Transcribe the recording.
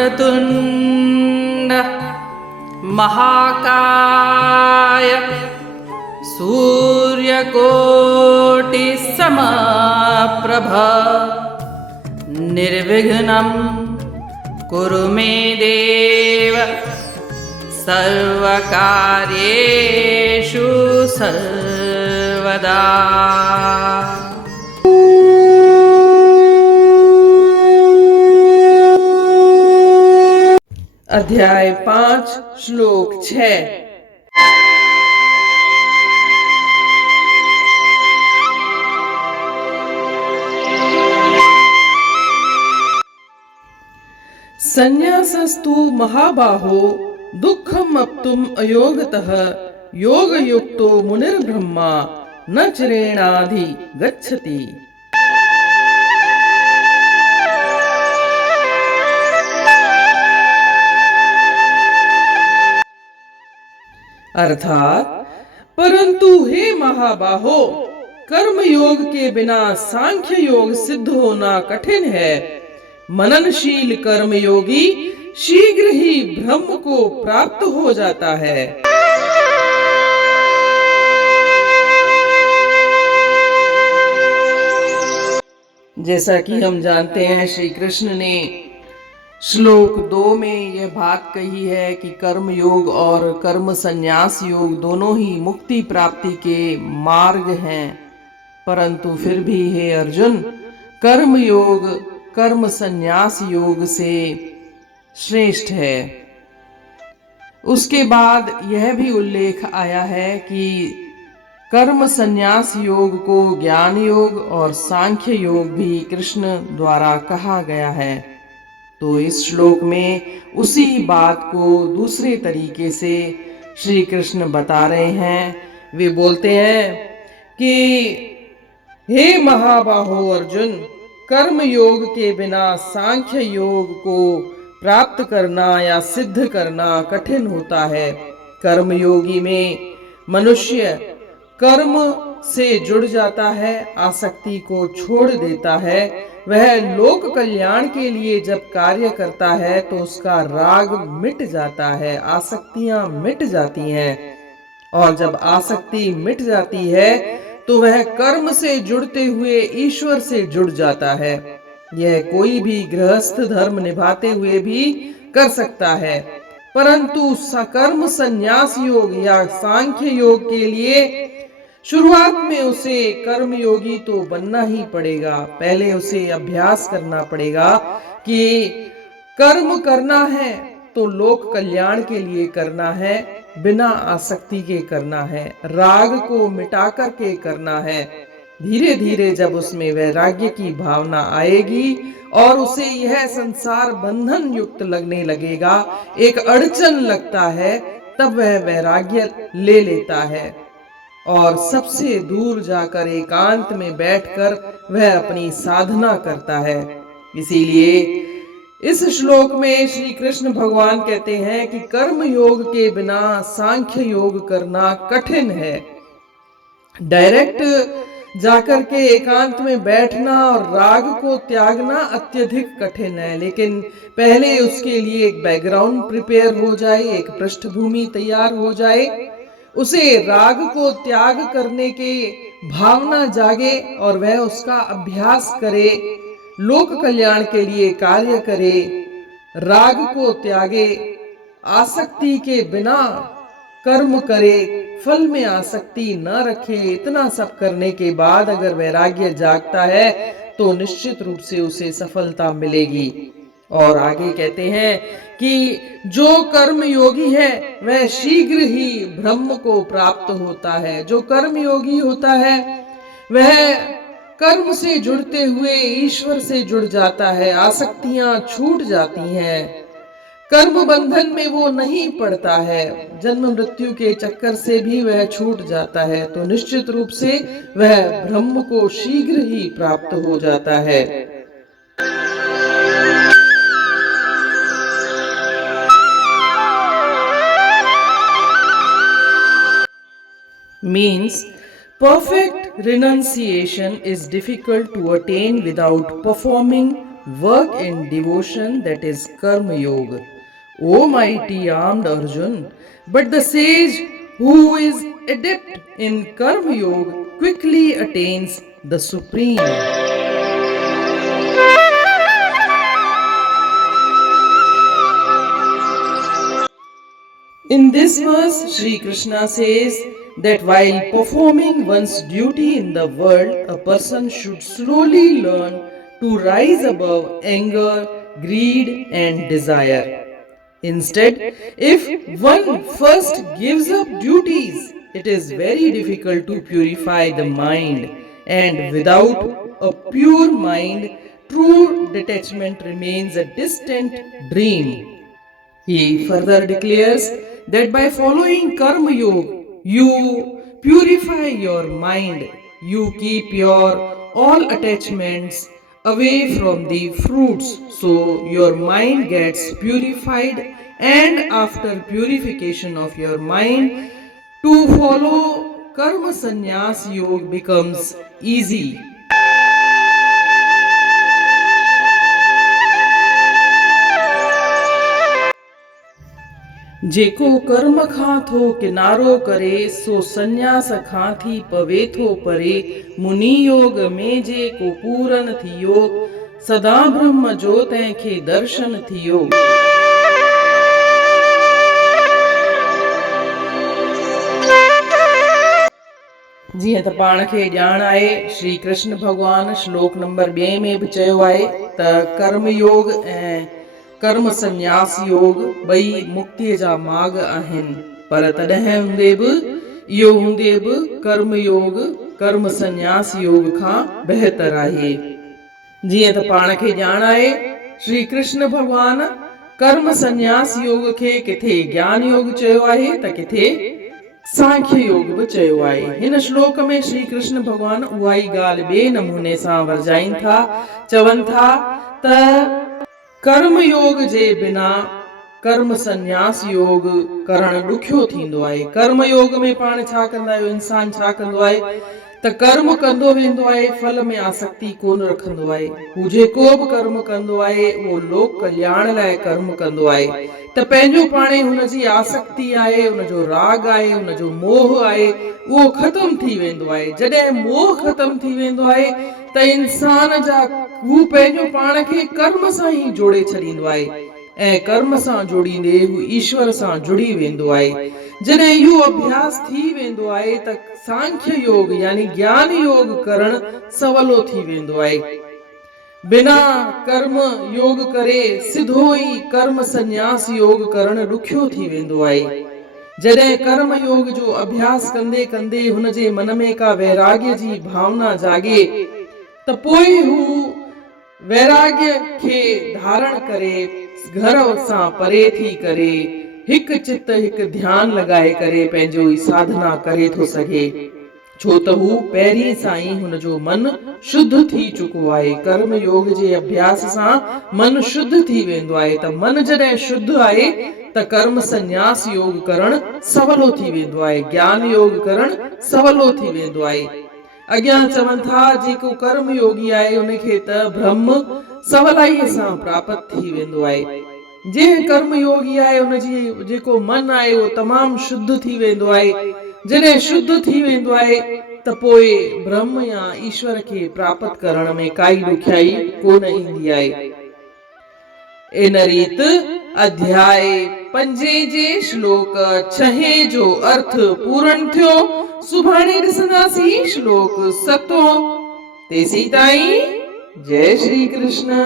वक्रतुण्ड महाकाय सूर्यकोटिसमप्रभ निर्विघ्नं कुरु मे देव सर्वकार्येषु सर्वदा। अध्याय 5 श्लोक 6। संन्यासस्तु महाबाहो दुःखम अप्तुम अयोगतः योगयुक्तो मुनिर्ब्रह्मा न चिरेणाधि गच्छति। अर्थात परंतु हे महाबाहो, कर्म योग के बिना सांख्य योग सिद्ध होना कठिन है। मननशील कर्मयोगी शीघ्र ही ब्रह्म को प्राप्त हो जाता है। जैसा कि हम जानते हैं, श्री कृष्ण ने श्लोक 2 में यह बात कही है कि कर्म योग और कर्म संन्यास योग दोनों ही मुक्ति प्राप्ति के मार्ग हैं। परंतु फिर भी हे अर्जुन, कर्म योग कर्म संन्यास योग से श्रेष्ठ है। उसके बाद यह भी उल्लेख आया है कि कर्म संन्यास योग को ज्ञान योग और सांख्य योग भी कृष्ण द्वारा कहा गया है। तो इस श्लोक में उसी बात को दूसरे तरीके से श्री कृष्ण बता रहे हैं। वे बोलते हैं कि हे महाबाहो अर्जुन, कर्म योग के बिना सांख्य योग को प्राप्त करना या सिद्ध करना कठिन होता है। कर्म योगी में मनुष्य कर्म से जुड़ जाता है, आसक्ति को छोड़ देता है। वह लोक कल्याण के लिए जब कार्य करता है तो उसका राग मिट जाता है, आसक्तियां मिट जाती हैं। और जब आसक्ति मिट जाती है तो वह कर्म से जुड़ते हुए ईश्वर से जुड़ जाता है। यह कोई भी गृहस्थ धर्म निभाते हुए भी कर सकता है। परंतु सकर्म संन्यास योग या सांख्य योग के लिए शुरुआत में उसे कर्म योगी तो बनना ही पड़ेगा। पहले उसे अभ्यास करना पड़ेगा कि कर्म करना है तो लोक कल्याण के लिए करना है, बिना आसक्ति के करना है, राग को मिटा कर के करना है। धीरे धीरे जब उसमें वैराग्य की भावना आएगी और उसे यह संसार बंधन युक्त लगने लगेगा, एक अड़चन लगता है, तब वह वैराग्य ले लेता है और सबसे दूर जाकर एकांत में बैठकर वह अपनी साधना करता है। इसीलिए इस श्लोक में श्री कृष्ण भगवान कहते हैं कि कर्म योग के बिना सांख्य योग करना कठिन है। डायरेक्ट जाकर के एकांत में बैठना और राग को त्यागना अत्यधिक कठिन है, लेकिन पहले उसके लिए एक बैकग्राउंड प्रिपेयर हो जाए, एक पृष्ठभूमि तैयार हो जाए, उसे राग को त्याग करने के भावना जागे और वह उसका अभ्यास करे, लोक कल्याण के लिए कार्य करे, राग को त्यागे, आसक्ति के बिना कर्म करे, फल में आसक्ति न रखे। इतना सब करने के बाद अगर वैराग्य जागता है तो निश्चित रूप से उसे सफलता मिलेगी। और आगे कहते हैं कि जो कर्म योगी है वह शीघ्र ही ब्रह्म को प्राप्त होता है। जो कर्म योगी होता है वह कर्म से जुड़ते हुए ईश्वर से जुड़ जाता है, आसक्तियां छूट जाती हैं, कर्म बंधन में वो नहीं पड़ता है, जन्म मृत्यु के चक्कर से भी वह छूट जाता है। तो निश्चित रूप से वह ब्रह्म को शीघ्र ही प्राप्त हो जाता है। Means perfect renunciation is difficult to attain without performing work in devotion, that is Karma Yoga. O mighty armed Arjun, but the sage who is adept in Karma Yoga quickly attains the supreme. In this verse, Sri Krishna says that while performing one's duty in the world, a person should slowly learn to rise above anger, greed, and desire. Instead, if one first gives up duties, it is very difficult to purify the mind, and without a pure mind, true detachment remains a distant dream. He further declares that by following Karma Yoga, you purify your mind, you keep your all attachments away from the fruits, so your mind gets purified, and after purification of your mind, to follow Karma Sannyas Yoga becomes easy. जेको कर्म खां थो किनारो करे सो संन्यास खां थी पवे थो परे मुनि योग में जेको पूरन थियो सदा ब्रह्म जो तंहिंखे दर्शन थियो। जीअं त पाण खे ॼाण आहे श्री कृष्ण भगवान श्लोक नंबर 2 में बि चयो आहे त कर्म योग ऐं कर्म संन्यास योग ॿई मुक्तिअ जा मार्ग आहिनि, पर तॾहिं हूंदे बि कर्म योग कर्म संन्यास योग खां बहितर आहे। जीअं त पाण खे ॼाण आहे श्री कृष्ण भगवान कर्म संन्यास योग खे किथे ज्ञान योग चयो आहे त किथे सांख्य योग बि चयो आहे। हिन श्लोक में श्री कृष्ण भगवान उहा ई ॻाल्हि ॿिए नमूने सां वर्जाइनि था, चवनि था त कर्म योग जे बिना कर्म संन्यास योग करण ॾुखियो थींदो आहे। कर्म योग में पाण छा कंदा आहियूं, इंसान छा कंदो आहे त कर्म कंदो वेंदो आहे, फल में आसक्ति कोन रखंदो आहे। हू जेको बि कर्म कंदो आहे उहो लोक कल्याण लाइ कर्म कंदो आहे, त पंहिंजो पाणे हुनजी आसक्ति आहे, हुनजो राग आहे, हुनजो मोह आहे, उहो ख़तम थी वेंदो आहे। जॾहिं मोह ख़तम थी वेंदो आहे त इंसान जा हू पंहिंजो पाण खे कर्म सां ई जोड़े छॾींदो आहे ऐं कर्म सां जोड़ींदे हू ईश्वर सां जुड़ी वेंदो आहे। जॾहिं इहो अभ्यास थी वेंदो आहे त सांख्य योग यानी ज्ञान योग करण सवलो थी वेंदो आहे। बिना कर्म योग करे सिधो ई कर्म संन्यास योग करण ॾुखियो थी वेंदो आहे। जॾहिं कर्म योग जो अभ्यास कंदे कंदे हुनजे मन में का वैराग्य जी भावना जागे त पोइ हू वैराग्य खे धारण करे घर सां परे थी करे हिकु चित हिकु ध्यान लॻाए करे पंहिंजो ई साधना करे थो सघे, छो त हू पहिरीं सां ई हुनजो मन शुद्ध थी चुको आहे। कर्म योग जे अभ्यास सां मन शुद्ध थी वेंदो आहे, त मन जॾहिं शुद्ध आहे त कर्म संन्यास योग करण सवलो थी वेंदो आहे, ज्ञान योग करण सवलो थी वेंदो आहे। अॻियां चवनि था जेको कर्म योगी आहे उनखे त ब्रह्म सवलाईअ सां प्राप्त थी वेंदो आहे। जंहिं कर्म योगी आहे उनजी जेको मन आहे उहो तमामु शुद्ध थी वेंदो आहे। जॾहिं शुद्ध थी वेंदो आहे त पोइ ब्रह्म या ईश्वर खे प्राप्त करण में काई ॾुखियाई कोन ईंदी आहे। इन रीत अध्याय 5 जे श्लोक 6 जो अर्थ पूर्ण थियो। सुभाणे ॾिसंदासीं श्लोक 7। तेसीं ताईं जय श्री कृष्ण।